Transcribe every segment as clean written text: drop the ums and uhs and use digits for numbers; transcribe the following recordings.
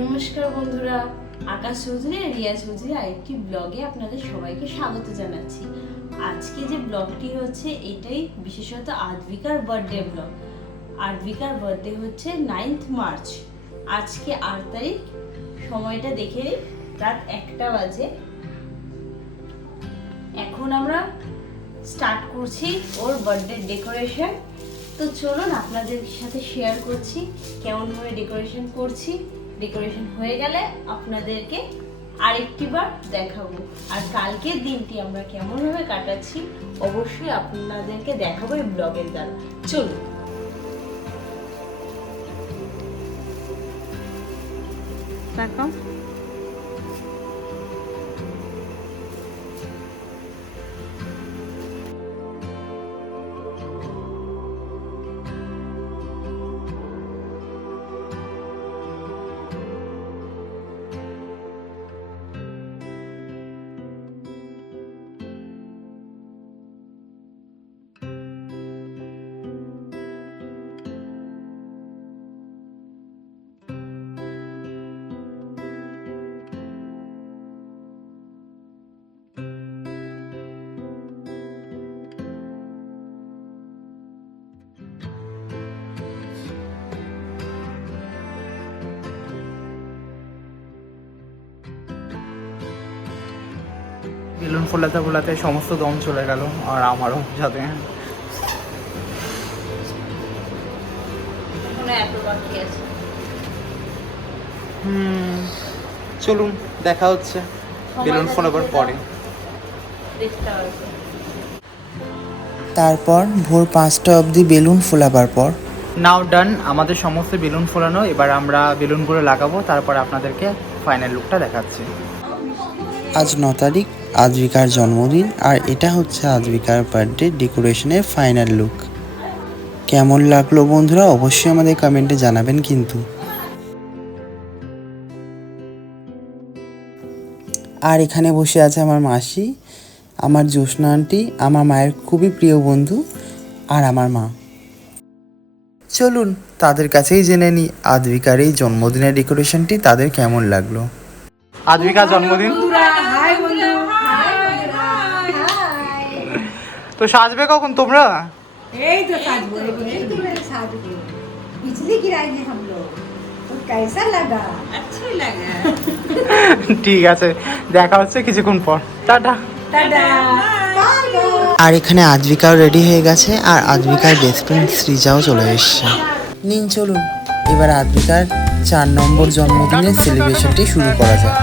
নমস্কার বন্ধুরা, আকাশ চৌধুরী আর রিয়া চৌধুরী আরেকটি ব্লগে আপনাদের সবাইকে স্বাগত জানাচ্ছি। আজকে যে ব্লগটি হচ্ছে এটাই বিশেষত আদ্বিকার বার্থডে ব্লগ। আদ্বিকার বার্থডে হচ্ছে 9th মার্চ। আজকে 8 তারিখ, সময়টা দেখে রাত 1টা বাজে। এখন আমরা স্টার্ট করছি ওর বার্থডে ডেকোরেশন। তো চলুন আপনাদের সাথে শেয়ার করছি কেমনভাবে ডেকোরেশন করছি। ডেকোরেশন হয়ে গেলে আপনাদেরকে আরেকটি বার দেখাবো, আর কালকের দিনটি আমরা কেমনভাবে কাটাচ্ছি অবশ্যই আপনাদেরকে দেখাবো এই ব্লগের দ্বারা। চলুন। দেখাও। বেলুন ফোলাতে ফোলাতে সমস্ত দম চলে গেল, আর আমারও সাথে। চলুন, দেখা হচ্ছে বেলুন ফোলাবার পরে। তারপর ভোর 5টা অবধি বেলুন ফোলাবার পর নাও ডান, আমাদের সমস্ত বেলুন ফোলানো। এবার আমরা বেলুনগুলো লাগাবো, তারপর আপনাদেরকে ফাইনাল লুকটা দেখাচ্ছি। আজ 9 তারিখ, আদ্বিকার জন্মদিন, আর এটা হচ্ছে আদ্বিকার বার্থডে ডেকোরেশনের ফাইনাল লুক। কেমন লাগলো বন্ধুরা অবশ্যই আমাদের কমেন্টে জানাবেন কিন্তু। আর এখানে বসে আছে আমার মাসি, আমার জ্যোৎস্না আন্টি, আমার মায়ের খুবই প্রিয় বন্ধু, আর আমার মা। চলুন তাদের কাছেই জেনে নিই আদ্বিকার এই জন্মদিনের ডেকোরেশনটি তাদের কেমন লাগলো। আদ্বিকার জন্মদিন তো সাজবে কখন তোমরা? यही तो साजबो यही तो मेरे साजबो बिजली गिराई है हम लोग तो कैसा लगा अच्छा लगा। ঠিক আছে, দেখা হচ্ছে কিছুক্ষণ পর। টাটা। टाटा আর এখানে আদ্বিকাও রেডি হয়ে গেছে, আর আদ্বিকার বেস্ট ফ্রেন্ড সৃজাও চলে এসছে। নিন চলুন এবার আদ্বিকার 4 নম্বর জন্মদিনের সেলিব্রেশনটি শুরু করা যাক।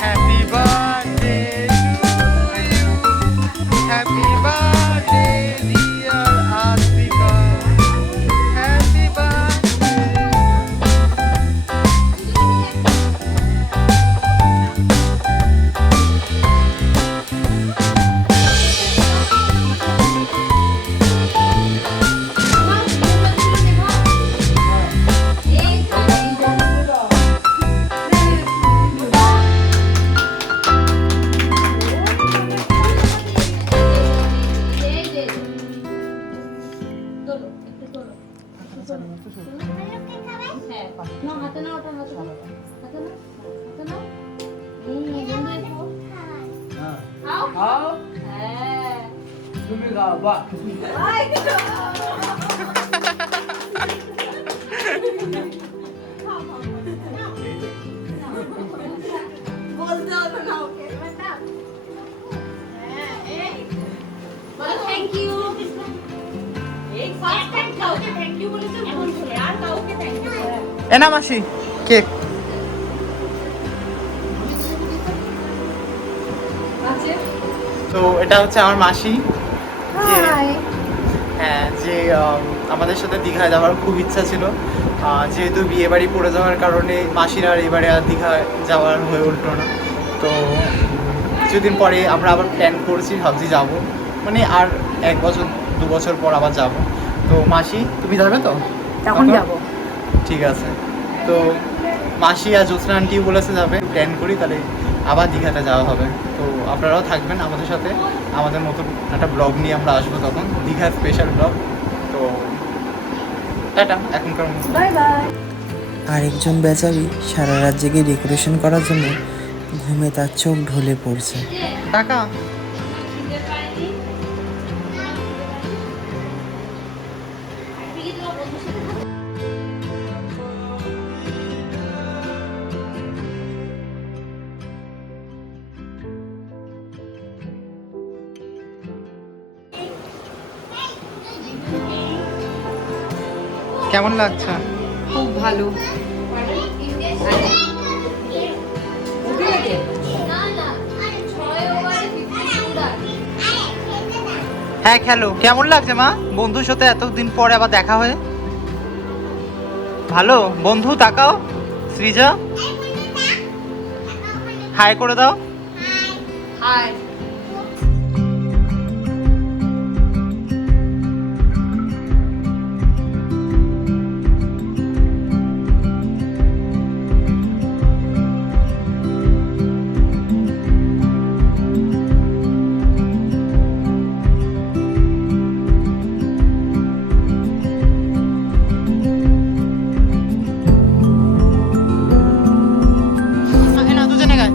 Happy birthday to you, happy birthday dear Advika, happy birthday. তুমি গাও, বাহ। Thank you. এই ফার্স্ট টাইম কাউকে থ্যাংক ইউ বলেছে, এমন করে আর কাউকে থ্যাংক ইউ। এ না মাসি, কেক। তো এটা হচ্ছে আমার মাসি, হ্যাঁ, যে আমাদের সাথে দীঘায় যাওয়ার খুব ইচ্ছা ছিল। যেহেতু বিয়ে বাড়ি পড়ে যাওয়ার কারণে মাসির আর এবারে আর দীঘায় যাওয়ার হয়ে উঠলো না। তো কিছুদিন পরে আমরা আবার প্ল্যান করছি, ভাবছি যাবো, মানে আর 1 বছর 2 বছর পর আবার যাব। তো মাসি তুমি যাবে তো? তখন যাব। ঠিক আছে। তো মাসি আর জ্যোৎস্না আন্টিও বলেছে যাবে, প্ল্যান করি তাহলে আবার দীঘাতে যাওয়া হবে। তো আপনারাও থাকবেন আমাদের সাথে, আমাদের নতুন একটা ব্লগ নিয়ে আমরা আসবো তখন, দীঘার স্পেশাল ব্লগ। তো টাটা এখনকার মতো। Bye bye. আরেকজন বেচারি সারা রাত জেগে ডেকোরেশন করার জন্য ঘুমে তার চোখ ঢলে পড়ছে। টাকা খিদে পায়নি। তুই কি তোমার বন্ধুর সাথে থাকো? কেমন লাগছে? খুব ভালো। হ্যাঁ খেলো। কেমন লাগছে মা বন্ধুর সাথে এতদিন পরে আবার দেখা হয়ে? ভালো বন্ধু। তাকাও সৃজা, হাই করে দাও। হাই। না দুজনে গায়।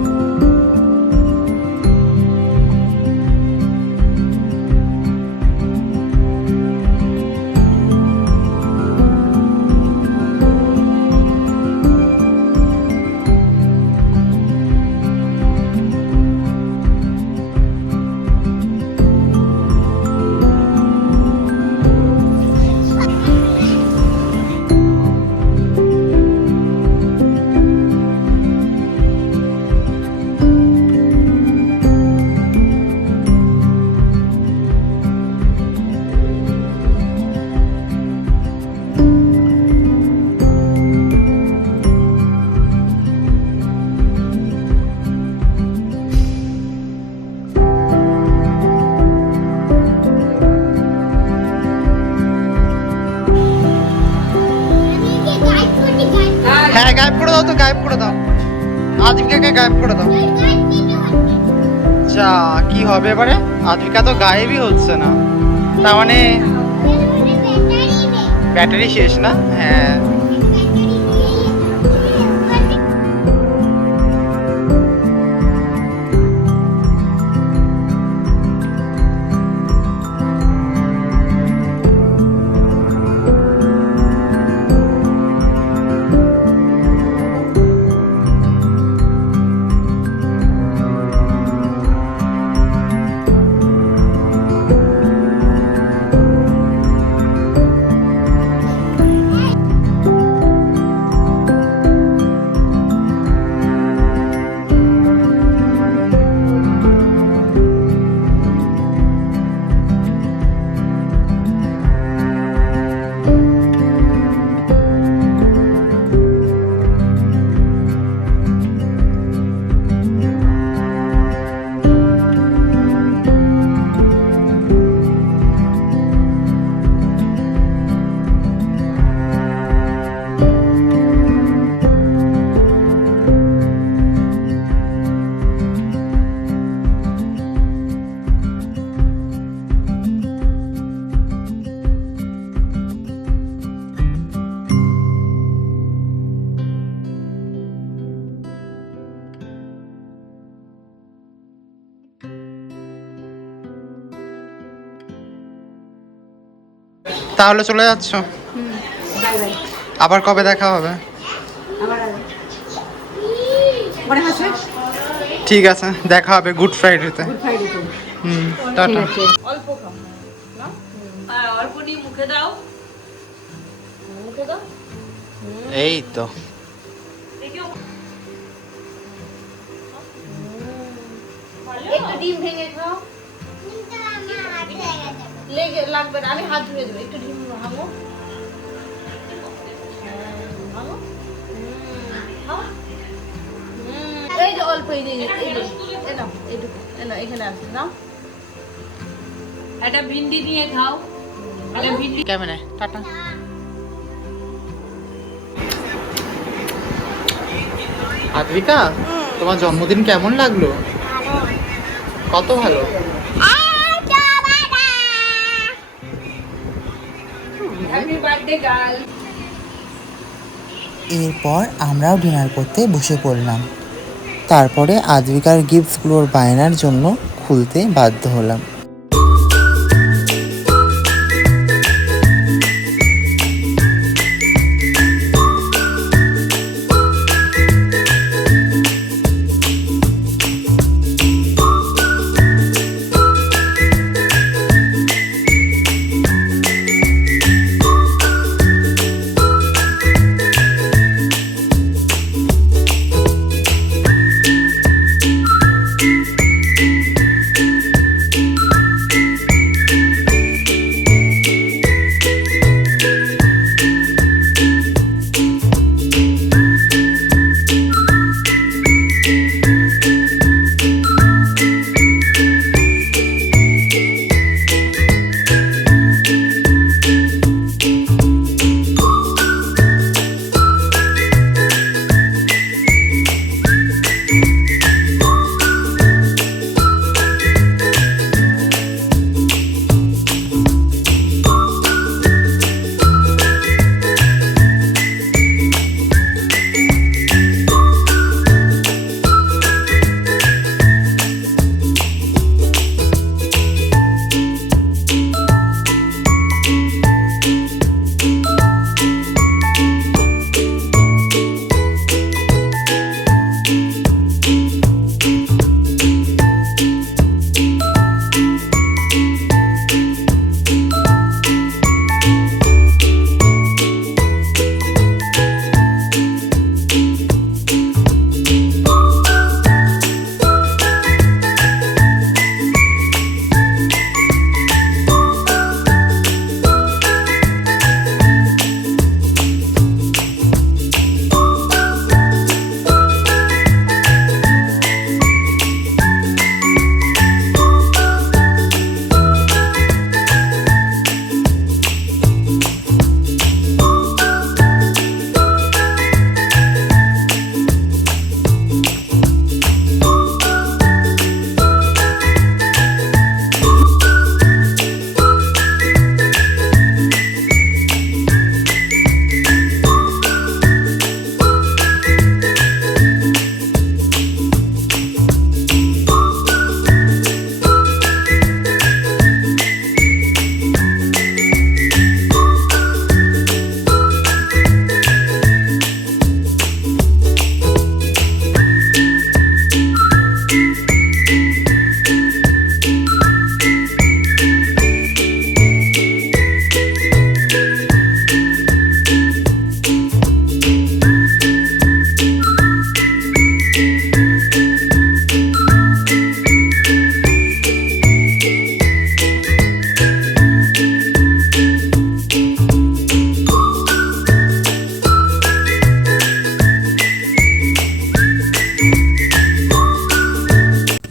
হ্যাঁ গায়েব করে দাও তো, গায়েব করে দাও। আজকে গায়েব করে দাও। যা কি হবে এবারে? আজকে তো গায়েবই হচ্ছে না, তার মানে ব্যাটারি শেষ না? হ্যাঁ তাহলে চলে যাচ্ছ? Bye bye. আবার কবে দেখা হবে? আবার মনে আছে? ঠিক আছে, দেখা হবে গুড ফ্রাইডেতে। গুড ফ্রাইডেতে। টাটা। ঠিক আছে। অল্প খাও না? আর অল্প নিয়ে মুখে দাও। মুখে দাও। এই তো দেখিও। একটু ডিম ভেঙে খাও। লেগে লাগবে না, আমি হাত ধুয়ে দেবো। একটু ডিম ভাঙো। ভাঙো। খাও। এই যে অল্প, এই যে এই নাও, এইটুকু এই নাও, এখানে আছে নাও। একটা ভিন্ডি নিয়ে খাও। একটা ভিন্ডি কেমনে? টাটা। আদ্রিকা, তোমার জন্মদিন কেমন লাগলো? কত ভালো। Happy birthday girl. এরপর আমরাও ডিনার করতে বসে পড়লাম। তারপরে আদ্বিকার গিফটসগুলোর বায়নার জন্য খুলতে বাধ্য হলাম।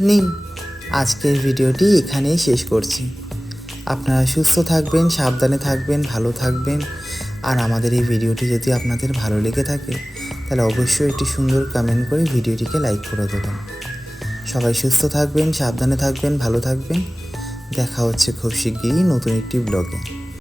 নিন, আজকের ভিডিওটি এখানেই শেষ করছি। আপনারা সুস্থ থাকবেন, সাবধানে থাকবেন, ভালো থাকবেন। আর আমাদের এই ভিডিওটি যদি আপনাদের ভালো লেগে থাকে তাহলে অবশ্যই একটি সুন্দর কমেন্ট করে ভিডিওটিকে লাইক করে দেবেন। সবাই সুস্থ থাকবেন, সাবধানে থাকবেন, ভালো থাকবেন। দেখা হচ্ছে খুব শিগগিরই নতুন একটি ব্লগে।